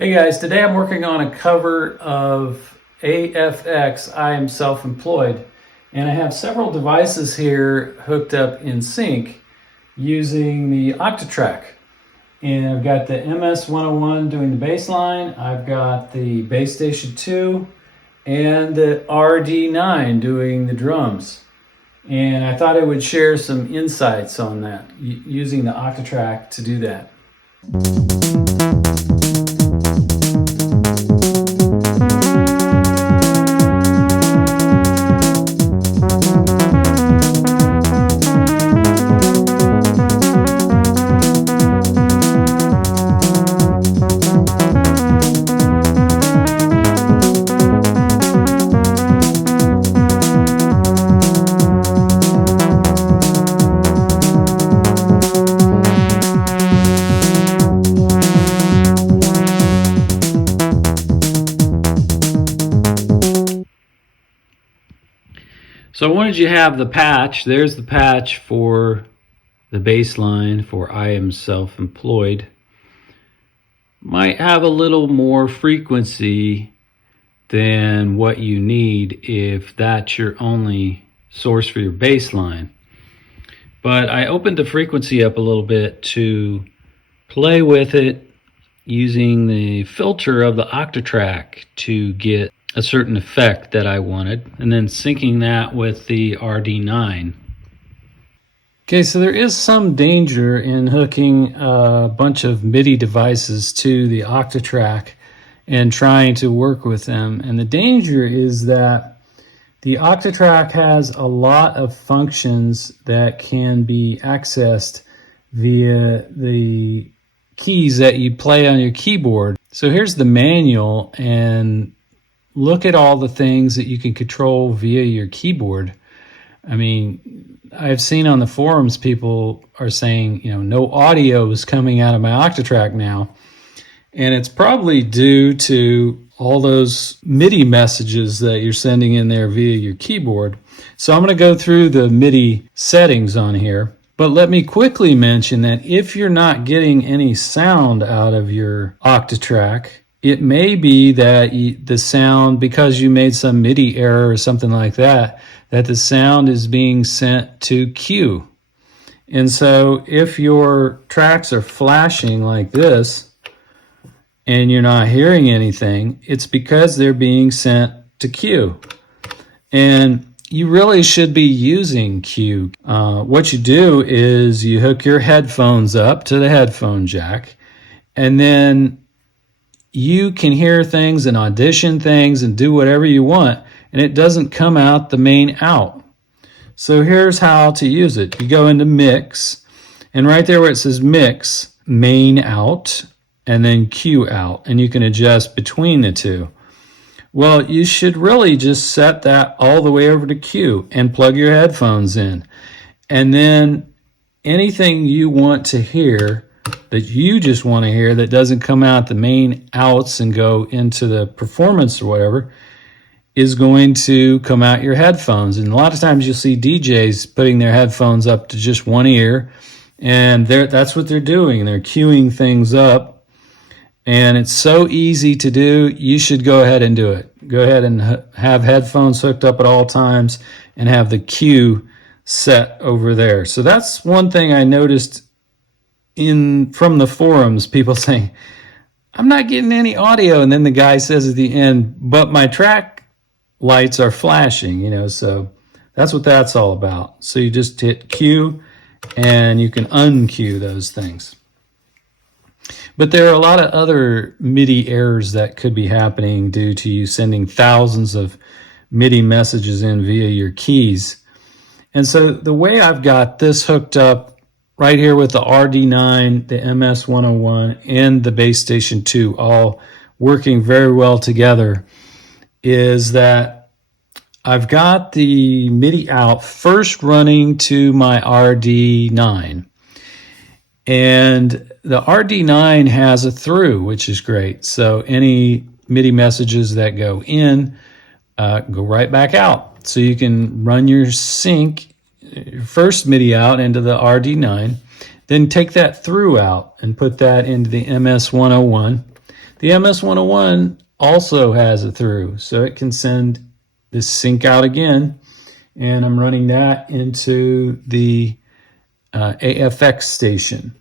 Hey guys, today I'm working on a cover of AFX, I Am Self-Employed, and I have several devices here hooked up in sync using the Octatrack. And I've got the MS-101 doing the bass line, I've got the Bass Station 2, and the RD9 doing the drums. And I thought I would share some insights on that, using the Octatrack to do that. So I wanted you to have the patch. There's the patch for the bass line for I Am Self-Employed. Might have a little more frequency than what you need if that's your only source for your bass line. But I opened the frequency up a little bit to play with it using the filter of the Octatrack to get a certain effect that I wanted, and then syncing that with the RD9. Okay, so there is some danger in hooking a bunch of MIDI devices to the Octatrack and trying to work with them. And the danger is that the Octatrack has a lot of functions that can be accessed via the keys that you play on your keyboard. So here's the manual, and look at all the things that you can control via your keyboard. I mean, I've seen on the forums people are saying, no audio is coming out of my Octatrack now. And it's probably due to all those MIDI messages that you're sending in there via your keyboard. So I'm going to go through the MIDI settings on here. But let me quickly mention that if you're not getting any sound out of your Octatrack, it may be that the sound, because you made some MIDI error or something like that, that the sound is being sent to Q. And so if your tracks are flashing like this and you're not hearing anything, it's because they're being sent to Q. And you really should be using Q. What you do is you hook your headphones up to the headphone jack, and then you can hear things and audition things and do whatever you want, and it doesn't come out the main out. So here's how to use it. You go into mix, and right there where it says mix, main out, and then Q out, and you can adjust between the two. Well, you should really just set that all the way over to Q and plug your headphones in. And then anything you want to hear, that you just want to hear, that doesn't come out the main outs and go into the performance or whatever, is going to come out your headphones. And a lot of times you'll see DJs putting their headphones up to just one ear, and that's what they're doing. They're queuing things up. And it's so easy to do. You should go ahead and do it. Go ahead and have headphones hooked up at all times and have the cue set over there. So that's one thing I noticed from the forums, people saying, I'm not getting any audio. And then the guy says at the end, but my track lights are flashing, so that's what that's all about. So you just hit Q and you can uncue those things. But there are a lot of other MIDI errors that could be happening due to you sending thousands of MIDI messages in via your keys. And so the way I've got this hooked up right here with the RD9, the MS-101, and the Bass Station 2 all working very well together is that I've got the MIDI out first running to my RD9. And the RD9 has a through, which is great. So any MIDI messages that go in go right back out. So you can run your sync, your first MIDI out into the RD9, then take that through out and put that into the MS-101. The MS-101 also has a through, so it can send this sync out again, and I'm running that into the AFX station.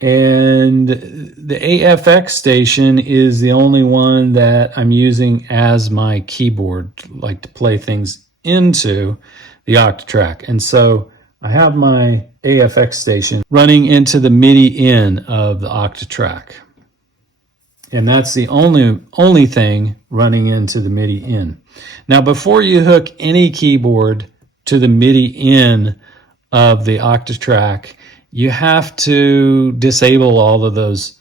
And the AFX station is the only one that I'm using as my keyboard, like to play things into the Octatrack. And so I have my AFX station running into the MIDI in of the Octatrack. And that's the only thing running into the MIDI in. Now, before you hook any keyboard to the MIDI in of the Octatrack, you have to disable all of those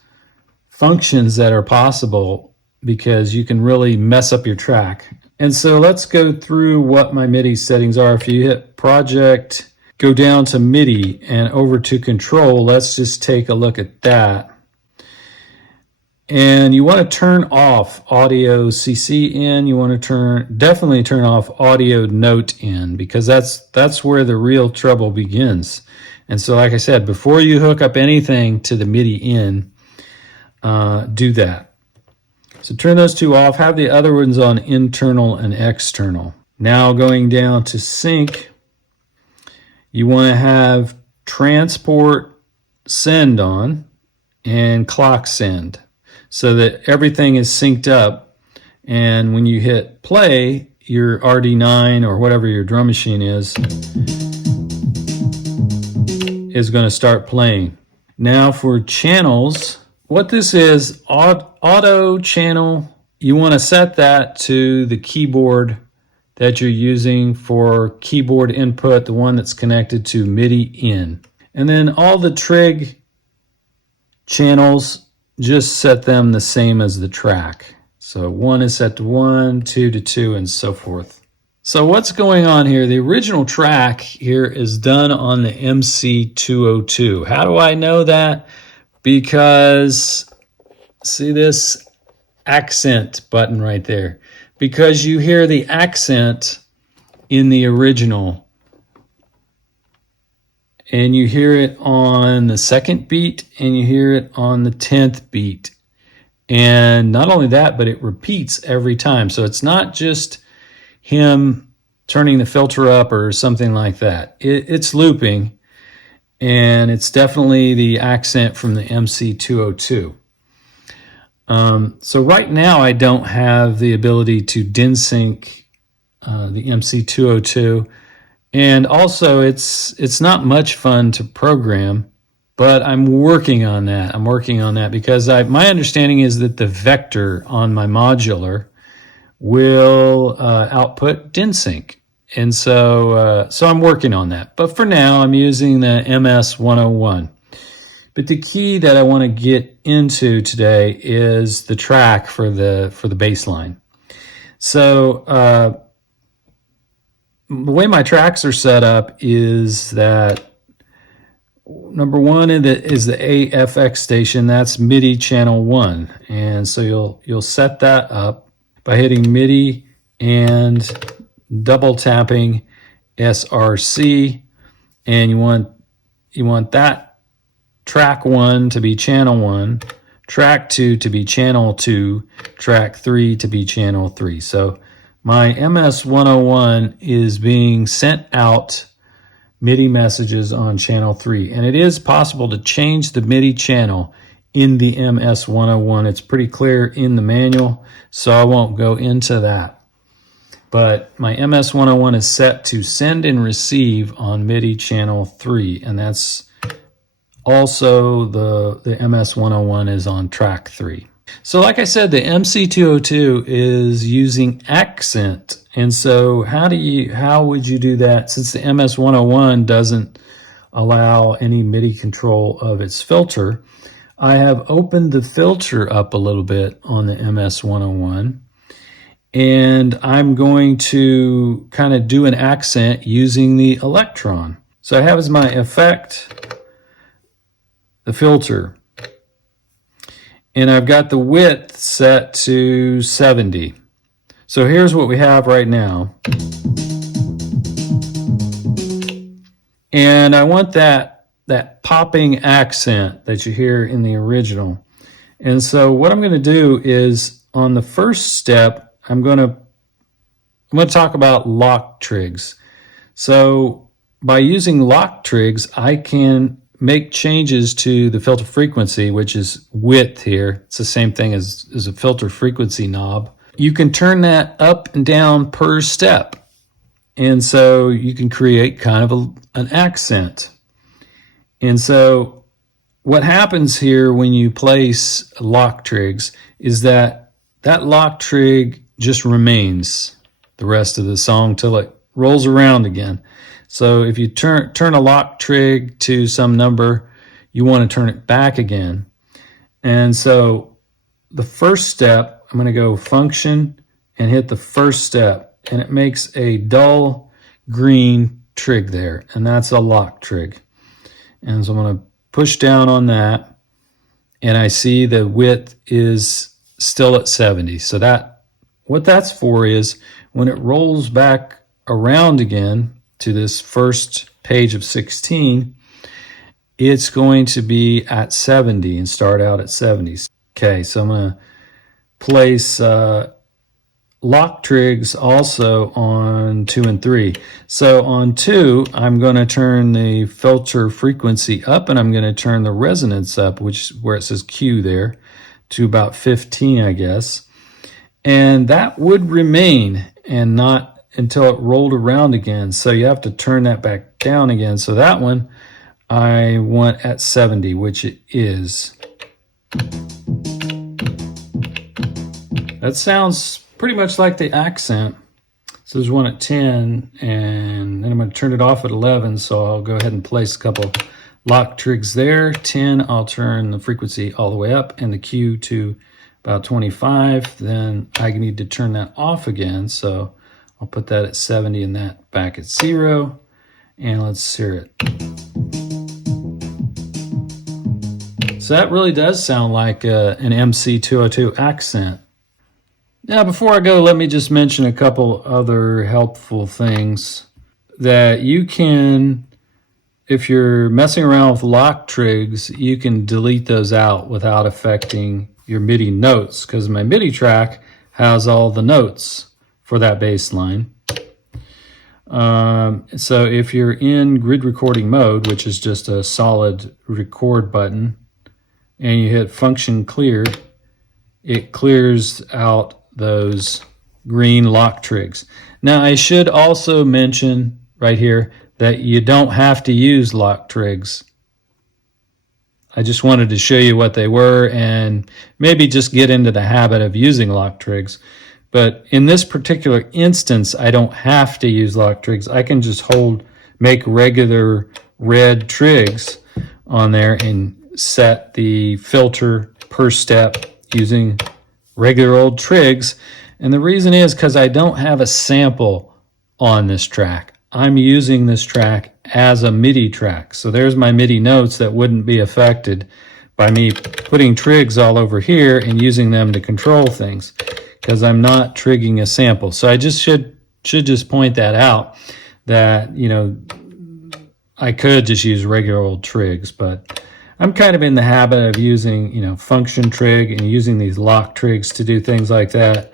functions that are possible, because you can really mess up your track. And so let's go through what my MIDI settings are. If you hit Project, go down to MIDI and over to Control, let's just take a look at that. And you want to turn off audio CC in. You want to definitely turn off audio note in, because that's where the real trouble begins. And so, like I said, before you hook up anything to the MIDI in, do that. So turn those two off. Have the other ones on internal and external. Now going down to sync, you want to have transport send on and clock send, so that everything is synced up. And when you hit play, your RD9 or whatever your drum machine is going to start playing. Now for channels, what this is, auto channel, you want to set that to the keyboard that you're using for keyboard input, the one that's connected to MIDI in. And then all the trig channels, just set them the same as the track. So 1 is set to 1, 2 to 2, and so forth. So what's going on here? The original track here is done on the MC202. How do I know that? Because see this accent button right there? Because you hear the accent in the original, and you hear it on the second beat, and you hear it on the 10th beat. And not only that, but it repeats every time. So it's not just him turning the filter up or something like that. It's looping, and it's definitely the accent from the MC202. So right now I don't have the ability to DIN sync the MC202, and also it's not much fun to program, but I'm working on that. I'm working on that because my understanding is that the vector on my modular will output DIN sync. And so I'm working on that. But for now, I'm using the MS-101. But the key that I want to get into today is the track for the bass line. So the way my tracks are set up is that number one is the AFX station. That's MIDI channel 1. And so you'll set that up by hitting MIDI and double tapping SRC, and you want that track 1 to be channel 1, track 2 to be channel 2, track 3 to be channel 3. So my MS-101 is being sent out MIDI messages on channel 3, and it is possible to change the MIDI channel in the MS-101. It's pretty clear in the manual, so I won't go into that. But my MS-101 is set to send and receive on MIDI channel 3, and that's also the MS-101 is on track 3. So like I said, the MC202 is using accent. And so how would you do that, since the MS-101 doesn't allow any MIDI control of its filter? I have opened the filter up a little bit on the MS-101, and I'm going to kind of do an accent using the electron. So I have as my effect the filter, and I've got the width set to 70. So here's what we have right now. And I want that popping accent that you hear in the original. And so what I'm going to do is on the first step, I'm going to talk about lock trigs. So by using lock trigs, I can make changes to the filter frequency, which is width here. It's the same thing as a filter frequency knob. You can turn that up and down per step. And so you can create kind of an accent. And so what happens here when you place lock trigs is that lock trig just remains the rest of the song till it rolls around again. So if you turn a lock trig to some number, you want to turn it back again. And so the first step, I'm going to go function and hit the first step, and it makes a dull green trig there, and that's a lock trig. And so I'm going to push down on that, and I see the width is still at 70. So what that's for is when it rolls back around again to this first page of 16, it's going to be at 70 and start out at 70. Okay, so I'm going to place lock trigs also on 2 and 3. So on 2, I'm going to turn the filter frequency up, and I'm going to turn the resonance up, which is where it says Q there, to about 15, I guess. And that would remain and not until it rolled around again. So you have to turn that back down again. So that one I want at 70, which it is. That sounds pretty much like the accent. So there's one at 10, and then I'm going to turn it off at 11. So I'll go ahead and place a couple lock trigs there. 10, I'll turn the frequency all the way up and the Q to about 25. Then I need to turn that off again. So I'll put that at 70 and that back at 0. And let's hear it. So that really does sound like an MC202 accent. Now, before I go, let me just mention a couple other helpful things that you can, if you're messing around with lock trigs, you can delete those out without affecting your MIDI notes, because my MIDI track has all the notes for that bass line. So if you're in grid recording mode, which is just a solid record button, and you hit function clear, it clears out those green lock trigs. Now I should also mention right here that you don't have to use lock trigs. I just wanted to show you what they were and maybe just get into the habit of using lock trigs. But in this particular instance, I don't have to use lock trigs. I can just make regular red trigs on there and set the filter per step using regular old trigs. And the reason is because I don't have a sample on this track. I'm using this track as a MIDI track. So there's my MIDI notes that wouldn't be affected by me putting trigs all over here and using them to control things, because I'm not trigging a sample. So I just should just point that out, that, you know, I could just use regular old trigs, but I'm kind of in the habit of using, function trig and using these lock trigs to do things like that.